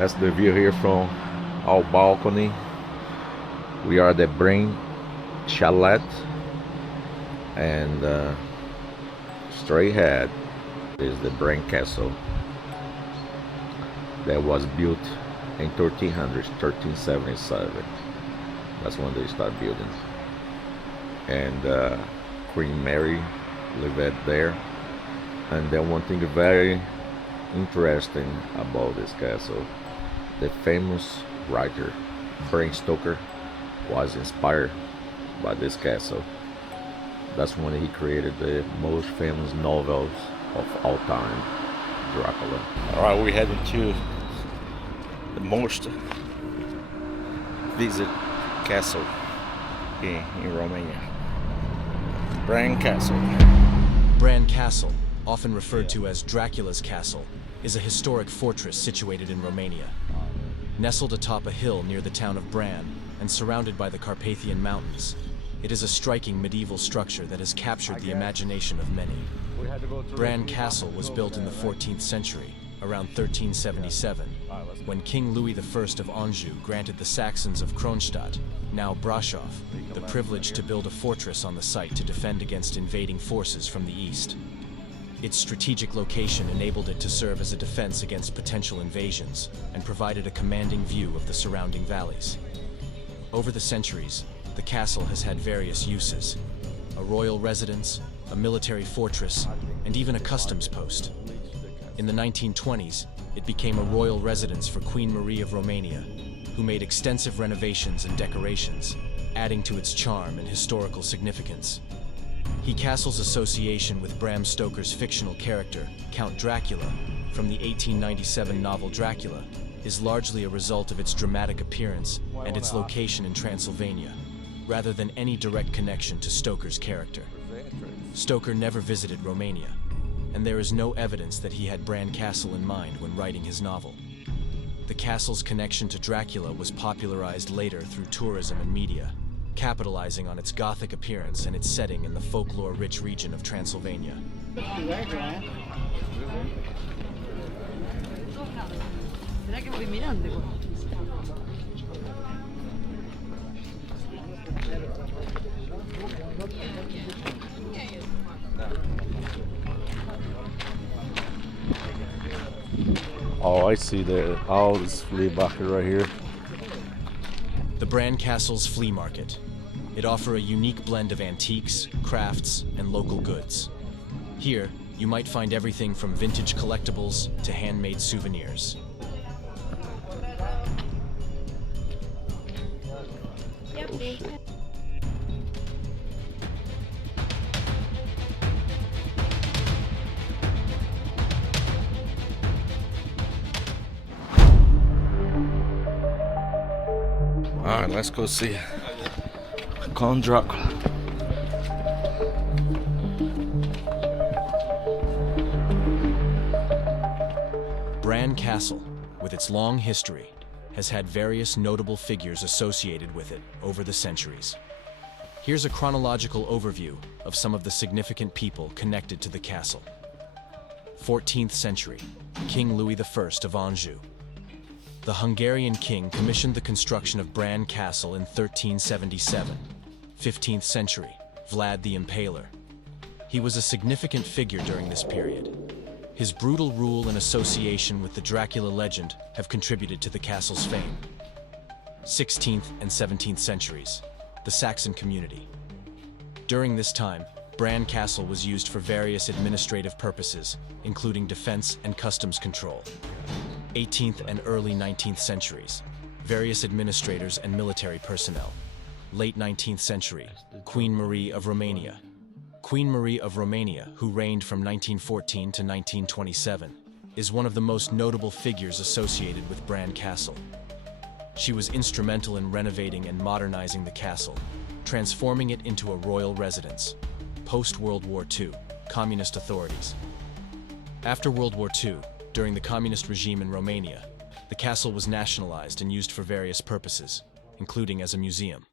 That's the view here from our balcony. We are the Bran Chalet, and straight ahead is the Bran Castle that was built in 1377. That's when they start building. And Queen Mary lived there. And then one thing very interesting about this castle, the famous writer Bram Stoker was inspired by this castle. That's when he created the most famous novels of all time, Dracula. Alright, we're heading to the most visited castle in Romania. Bran Castle. Bran Castle, often referred to as Dracula's Castle, is a historic fortress situated in Romania. Nestled atop a hill near the town of Bran and surrounded by the Carpathian Mountains, it is a striking medieval structure that has captured the imagination of many. Bran Castle was built in the 14th century, around 1377, when King Louis I of Anjou granted the Saxons of Kronstadt, now Brasov, the privilege to build a fortress on the site to defend against invading forces from the east. Its strategic location enabled it to serve as a defense against potential invasions and provided a commanding view of the surrounding valleys. Over the centuries, the castle has had various uses: a royal residence, a military fortress, and even a customs post. In the 1920s, it became a royal residence for Queen Marie of Romania, who made extensive renovations and decorations, adding to its charm and historical significance. The castle's association with Bram Stoker's fictional character, Count Dracula, from the 1897 novel Dracula, is largely a result of its dramatic appearance and its location in Transylvania, rather than any direct connection to Stoker's character. Stoker never visited Romania, and there is no evidence that he had Bran Castle in mind when writing his novel. The castle's connection to Dracula was popularized later through tourism and media, capitalizing on its Gothic appearance and its setting in the folklore-rich region of Transylvania. Oh, I see all this flea market right here. The Bran Castle's flea market. It offers a unique blend of antiques, crafts, and local goods. Here, you might find everything from vintage collectibles to handmade souvenirs. Oh, shit. Alright, let's go see Count Dracula. Bran Castle, with its long history, has had various notable figures associated with it over the centuries. Here's a chronological overview of some of the significant people connected to the castle. 14th century, King Louis I of Anjou. The Hungarian king commissioned the construction of Bran Castle in 1377. 15th century, Vlad the Impaler. He was a significant figure during this period. His brutal rule and association with the Dracula legend have contributed to the castle's fame. 16th and 17th centuries, the Saxon community. During this time, Bran Castle was used for various administrative purposes, including defense and customs control. 18th and early 19th centuries, various administrators and military personnel. Late 19th century, Queen Marie of Romania. Queen Marie of Romania, who reigned from 1914 to 1927, is one of the most notable figures associated with Bran Castle. She was instrumental in renovating and modernizing the castle, transforming it into a royal residence. Post-World War II, communist authorities. After World War II, during the communist regime in Romania, the castle was nationalized and used for various purposes, including as a museum.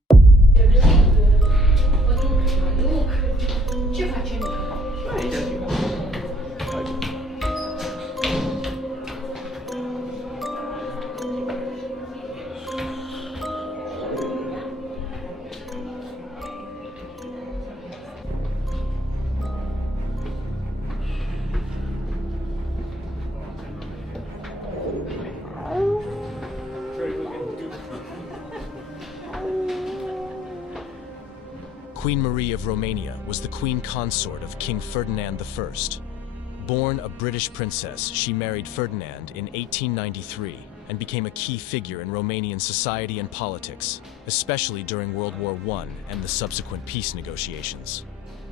Queen Marie of Romania was the queen consort of King Ferdinand I. Born a British princess, she married Ferdinand in 1893 and became a key figure in Romanian society and politics, especially during World War I and the subsequent peace negotiations.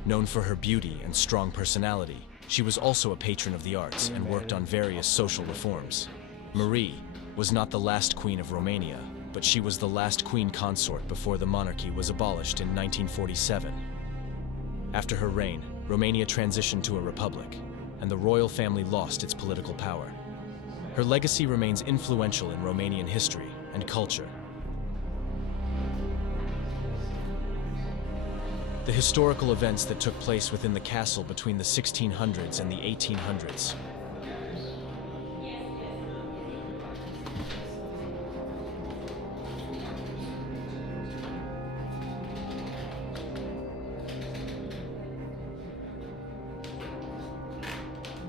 Known for her beauty and strong personality, she was also a patron of the arts and worked on various social reforms. Marie was not the last queen of Romania, but she was the last queen consort before the monarchy was abolished in 1947. After her reign, Romania transitioned to a republic, and the royal family lost its political power. Her legacy remains influential in Romanian history and culture. The historical events that took place within the castle between the 1600s and the 1800s.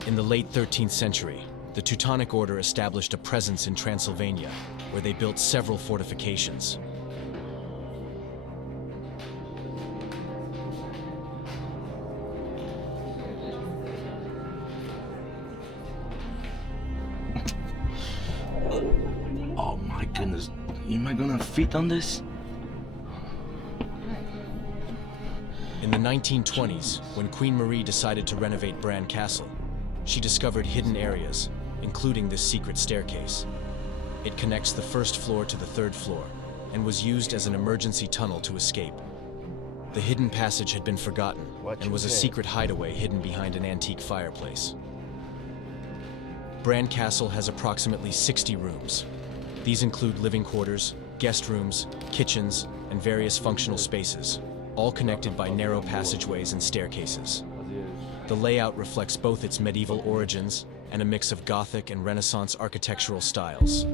In the late 13th century, the Teutonic Order established a presence in Transylvania, where they built several fortifications. Oh my goodness, am I gonna fit on this? In the 1920s, when Queen Marie decided to renovate Bran Castle, she discovered hidden areas, including this secret staircase. It connects the first floor to the third floor and was used as an emergency tunnel to escape. The hidden passage had been forgotten and was a secret hideaway hidden behind an antique fireplace. Bran Castle has approximately 60 rooms. These include living quarters, guest rooms, kitchens, and various functional spaces, all connected by narrow passageways and staircases. The layout reflects both its medieval origins and a mix of Gothic and Renaissance architectural styles.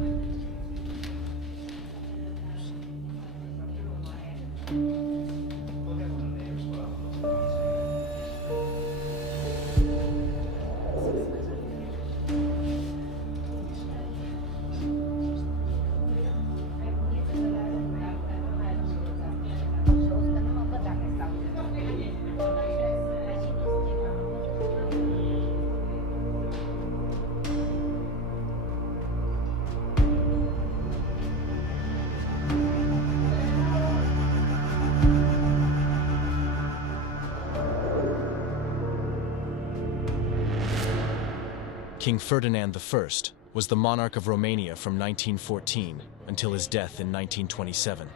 King Ferdinand I was the monarch of Romania from 1914 until his death in 1927.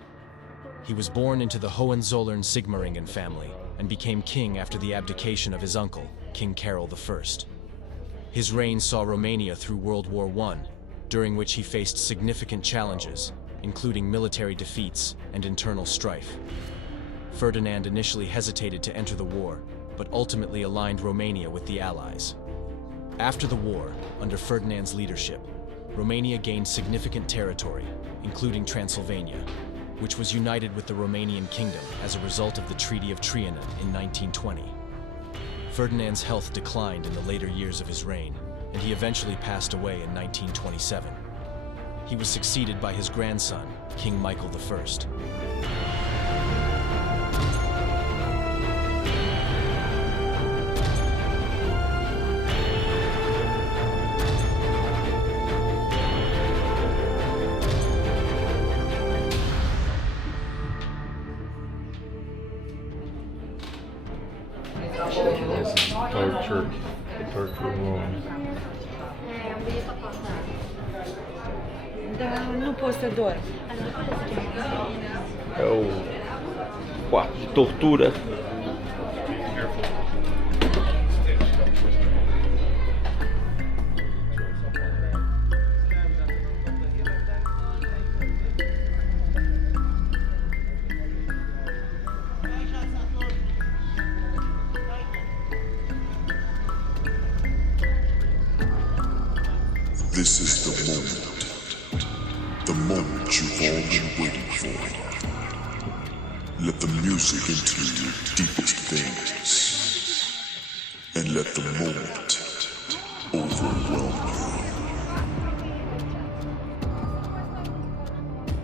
He was born into the Hohenzollern-Sigmaringen family and became king after the abdication of his uncle, King Carol I. His reign saw Romania through World War I, during which he faced significant challenges, including military defeats and internal strife. Ferdinand initially hesitated to enter the war, but ultimately aligned Romania with the Allies. After the war, under Ferdinand's leadership, Romania gained significant territory, including Transylvania, which was united with the Romanian kingdom as a result of the Treaty of Trianon in 1920. Ferdinand's health declined in the later years of his reign, and he eventually passed away in 1927. He was succeeded by his grandson, King Michael I. This is torture room. Dar nu pot să dorm. É o quarto de tortura. This is the moment you've all been waiting for. Let the music into your deepest veins, and let the moment overwhelm you.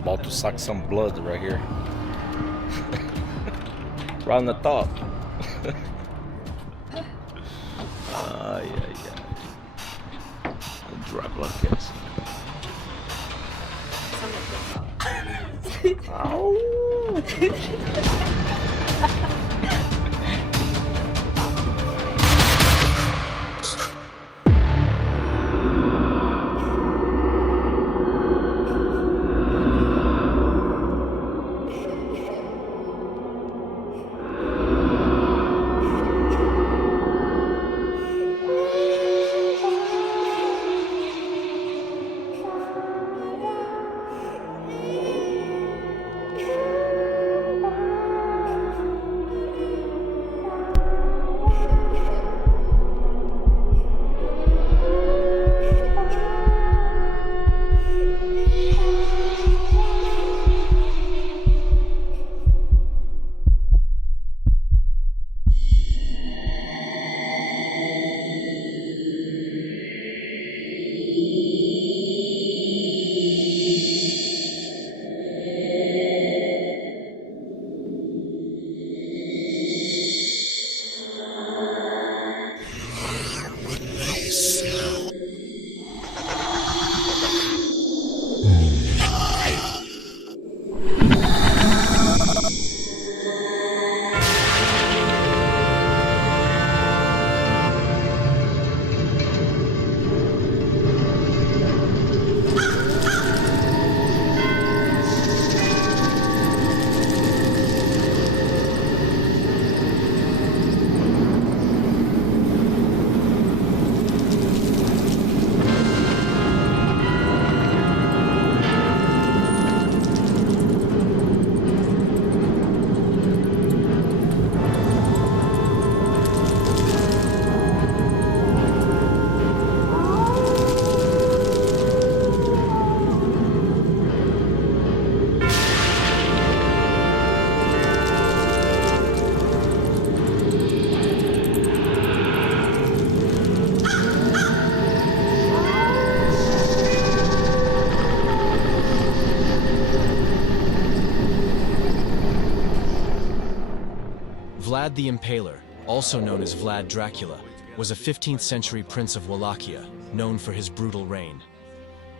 About to suck some blood right here. Right on the top. Ah, yeah. Dracula Castle. Vlad the Impaler, also known as Vlad Dracula, was a 15th century prince of Wallachia, known for his brutal reign.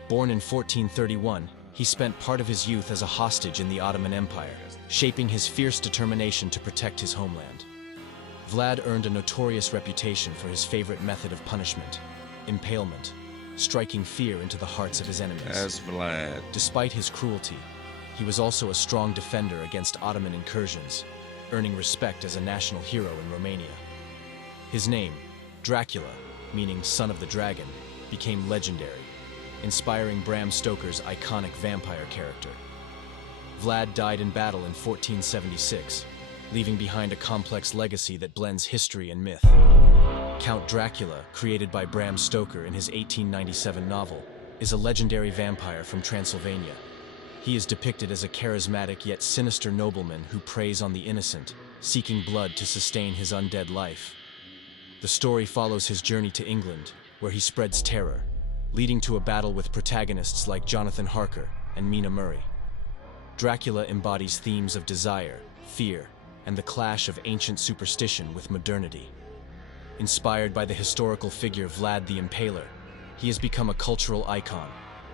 Born in 1431, he spent part of his youth as a hostage in the Ottoman Empire, shaping his fierce determination to protect his homeland. Vlad earned a notorious reputation for his favorite method of punishment, impalement, striking fear into the hearts of his enemies. That's Vlad. Despite his cruelty, he was also a strong defender against Ottoman incursions, earning respect as a national hero in Romania. His name, Dracula, meaning son of the dragon, became legendary, inspiring Bram Stoker's iconic vampire character. Vlad died in battle in 1476, leaving behind a complex legacy that blends history and myth. Count Dracula, created by Bram Stoker in his 1897 novel, is a legendary vampire from Transylvania. He is depicted as a charismatic yet sinister nobleman who preys on the innocent, seeking blood to sustain his undead life. The story follows his journey to England, where he spreads terror, leading to a battle with protagonists like Jonathan Harker and Mina Murray. Dracula embodies themes of desire, fear, and the clash of ancient superstition with modernity. Inspired by the historical figure Vlad the Impaler, he has become a cultural icon,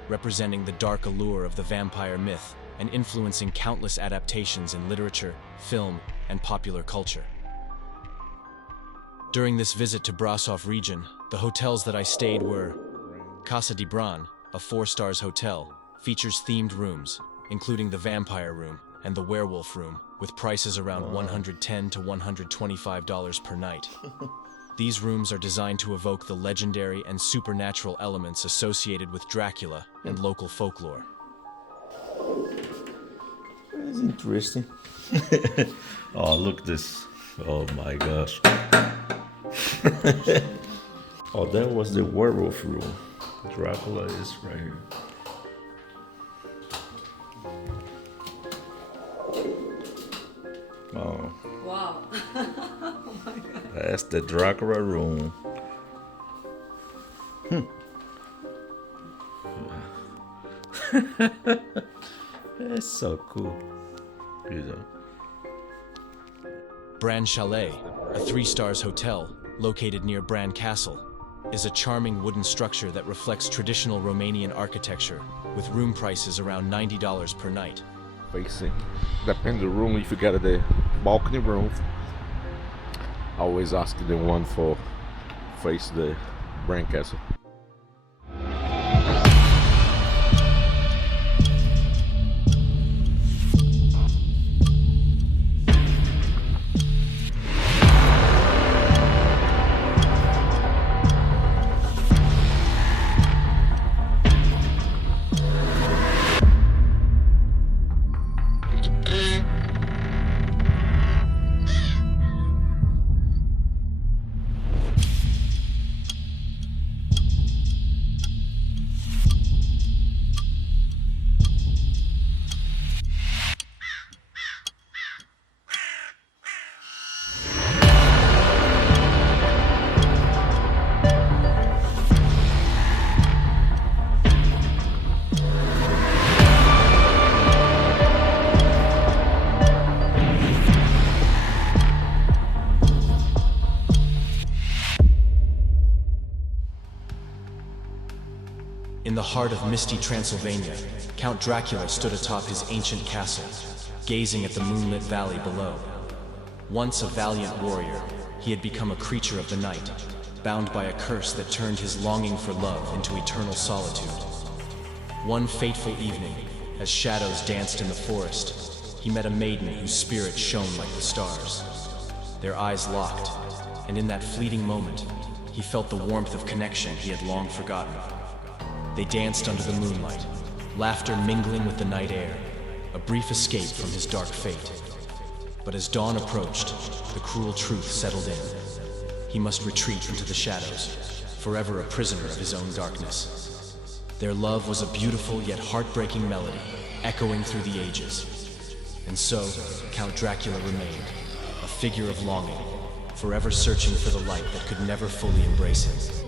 representing the dark allure of the vampire myth and influencing countless adaptations in literature, film, and popular culture. During this visit to Brasov region, the hotels that I stayed were Casa di Bran, a 4-star hotel, features themed rooms, including the vampire room and the werewolf room, with prices around $110 to $125 per night. These rooms are designed to evoke the legendary and supernatural elements associated with Dracula and local folklore. That's interesting. Oh, look this. Oh my gosh. Oh, that was the werewolf room. Dracula is right here. Oh. Wow. Oh my god. That's the Dracula room. That's so cool. You know. Bran Chalet, a 3-stars hotel located near Bran Castle, is a charming wooden structure that reflects traditional Romanian architecture, with room prices around $90 per night. Facing, depends the room. If you get the balcony room, always ask the one for face the Bran Castle. In the heart of misty Transylvania, Count Dracula stood atop his ancient castle, gazing at the moonlit valley below. Once a valiant warrior, he had become a creature of the night, bound by a curse that turned his longing for love into eternal solitude. One fateful evening, as shadows danced in the forest, he met a maiden whose spirit shone like the stars. Their eyes locked, and in that fleeting moment, he felt the warmth of connection he had long forgotten. They danced under the moonlight, laughter mingling with the night air, a brief escape from his dark fate. But as dawn approached, the cruel truth settled in. He must retreat into the shadows, forever a prisoner of his own darkness. Their love was a beautiful yet heartbreaking melody, echoing through the ages. And so, Count Dracula remained, a figure of longing, forever searching for the light that could never fully embrace him.